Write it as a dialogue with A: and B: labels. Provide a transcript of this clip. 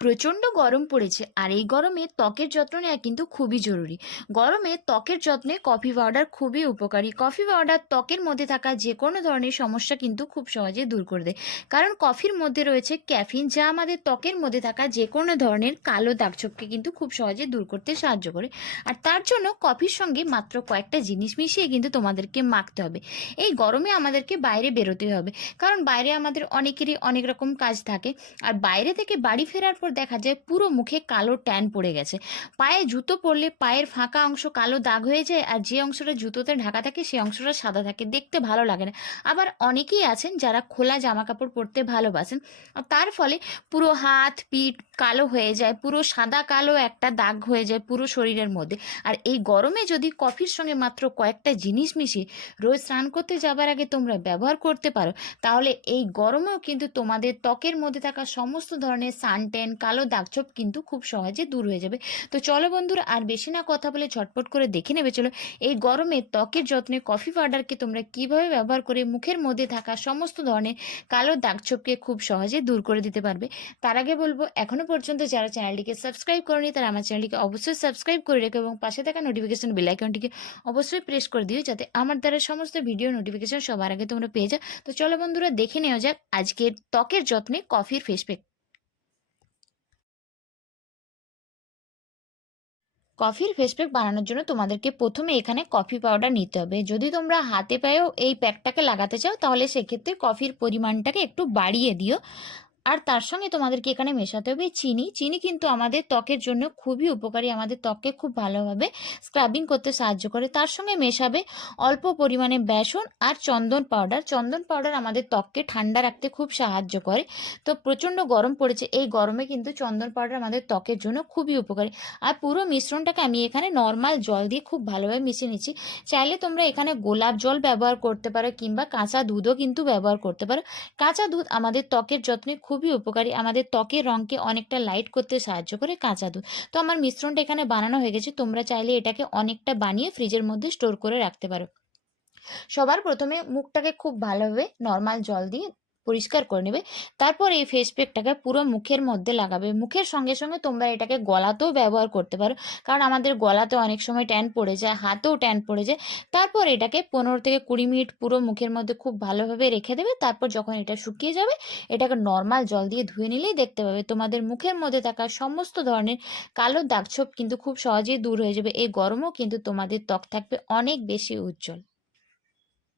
A: প্রচণ্ড গরম পড়েছে, আর এই গরমে ত্বকের যত্ন নেওয়া কিন্তু খুবই জরুরি। গরমে ত্বকের যত্নে কফি পাউডার খুবই উপকারী। কফি পাউডার ত্বকের মধ্যে থাকা যে কোনো ধরনের সমস্যা কিন্তু খুব সহজে দূর করে দেয়। কারণ কফির মধ্যে রয়েছে ক্যাফিন যা আমাদের ত্বকের মধ্যে থাকা যে কোনো ধরনের কালো দাগছোপকে কিন্তু খুব সহজে দূর করতে সাহায্য করে। আর তার জন্য কফির সঙ্গে মাত্র কয়েকটা জিনিস মিশিয়ে কিন্তু তোমাদেরকে মাখতে হবে। এই গরমে আমাদেরকে বাইরে বেরোতে হবে। কারণ বাইরে আমাদের অনেকেরই অনেক রকম কাজ থাকে। আর বাইরে থেকে বাড়ি ফেরার পর দেখা যায় পুরো মুখে কালো ট্যান পড়ে গেছে। পায়ে জুতো পরলে পায়ের ফাঁকা অংশ কালো দাগ হয়ে যায় আর যে অংশটা জুতোতে ঢাকা থাকে সেই অংশটা সাদা থাকে। দেখতে ভালো লাগে না। আবার অনেকেই আছেন যারা খোলা জামা কাপড় পরতে ভালোবাসেন। তার ফলে পুরো হাত, পিঠ কালো হয়ে যায়, পুরো সাদা কালো একটা দাগ হয়ে যায় পুরো শরীরের মধ্যে। আর এই গরমে যদি কফির সঙ্গে মাত্র কয়েকটা জিনিস মিশিয়ে রোজ স্নান করতে যাবার আগে তোমরা ব্যবহার করতে পারো, তাহলে এই গরমেও কিন্তু তোমাদের ত্বকের মধ্যে থাকা সমস্ত ধরনের সানটেন কালো দাগছোপ কিন্তু খুব সহজে দূর হয়ে যাবে। তো চলো বন্ধুরা, আর বেশি না কথা বলে ঝটপট করে দেখে নেবে। চলো, এই গরমে ত্বকের যত্নে কফি পাউডারকে তোমরা কীভাবে ব্যবহার করে মুখের মধ্যে থাকা সমস্ত ধরনের কালো দাগছোপকে খুব সহজে দূর করে দিতে পারবে। তার আগে বলব, এখনও পর্যন্ত যারা চ্যানেলটিকে সাবস্ক্রাইব করেনি, তারা আমার চ্যানেলটিকে অবশ্যই সাবস্ক্রাইব করে রেখো এবং পাশে থাকা নোটিফিকেশন বেল আইকনটিকে অবশ্যই প্রেস করে দিও যাতে আমার দ্বারা সমস্ত ভিডিও নোটিফিকেশন সবার আগে তোমরা পেয়ে যাও। তো চলো বন্ধুরা, দেখে নেওয়া যাক আজকের ত্বকের যত্নে কফির ফেস প্যাক কফির ফেস প্যাক বানানোর জন্য তোমাদেরকে প্রথমে এখানে কফি পাউডার নিতে হবে। যদি তোমরা হাতে পায়েও এই প্যাকটাকে লাগাতে চাও, তাহলে সেক্ষেত্রে কফির পরিমাণটাকে একটু বাড়িয়ে দিও। আর তার সঙ্গে তোমাদেরকে এখানে মেশাতে হবে চিনি। চিনি কিন্তু আমাদের ত্বকের জন্য খুবই উপকারী, আমাদের ত্বককে খুব ভালোভাবে স্ক্রাবিং করতে সাহায্য করে। তার সঙ্গে মেশাবে অল্প পরিমাণে বেসন আর চন্দন পাউডার চন্দন পাউডার আমাদের ত্বককে ঠান্ডা রাখতে খুব সাহায্য করে। তো প্রচণ্ড গরম পড়েছে, এই গরমে কিন্তু চন্দন পাউডার আমাদের ত্বকের জন্য খুবই উপকারী। আর পুরো মিশ্রণটাকে আমি এখানে নর্মাল জল দিয়ে খুব ভালোভাবে মিশিয়ে নিচ্ছি। চাইলে তোমরা এখানে গোলাপ জল ব্যবহার করতে পারো কিংবা কাঁচা দুধও কিন্তু ব্যবহার করতে পারো। কাঁচা দুধ আমাদের ত্বকের যত্নে খুবই উপকারী। আমাদের ত্বকের রঙকে অনেকটা লাইট করতে সাহায্য করে কাঁচা দুধ। তো আমার মিশ্রণটা এখানে বানানো হয়ে গেছে। তোমরা চাইলে এটাকে অনেকটা বানিয়ে ফ্রিজের মধ্যে স্টোর করে রাখতে পারো। সবার প্রথমে মুখটাকে খুব ভালোভাবে নর্মাল জল দিয়ে পরিষ্কার করে নেবে। তারপর এই ফেস প্যাকটাকে পুরো মুখের মধ্যে লাগাবে। মুখের সঙ্গে সঙ্গে তোমরা এটাকে গলাতেও ব্যবহার করতে পারো। কারণ আমাদের গলাতে অনেক সময় ট্যান পড়ে যায়, হাতেও ট্যান পড়ে যায়। তারপর এটাকে পনেরো থেকে কুড়ি মিনিট পুরো মুখের মধ্যে খুব ভালোভাবে রেখে দেবে। তারপর যখন এটা শুকিয়ে যাবে, এটাকে নর্মাল জল দিয়ে ধুয়ে নিলেই দেখতে পাবে। তোমাদের মুখের মধ্যে থাকা সমস্ত ধরনের কালো দাগছোপ কিন্তু খুব সহজেই দূর হয়ে যাবে। এই গরমও কিন্তু তোমাদের ত্বক থাকবে অনেক বেশি উজ্জ্বল।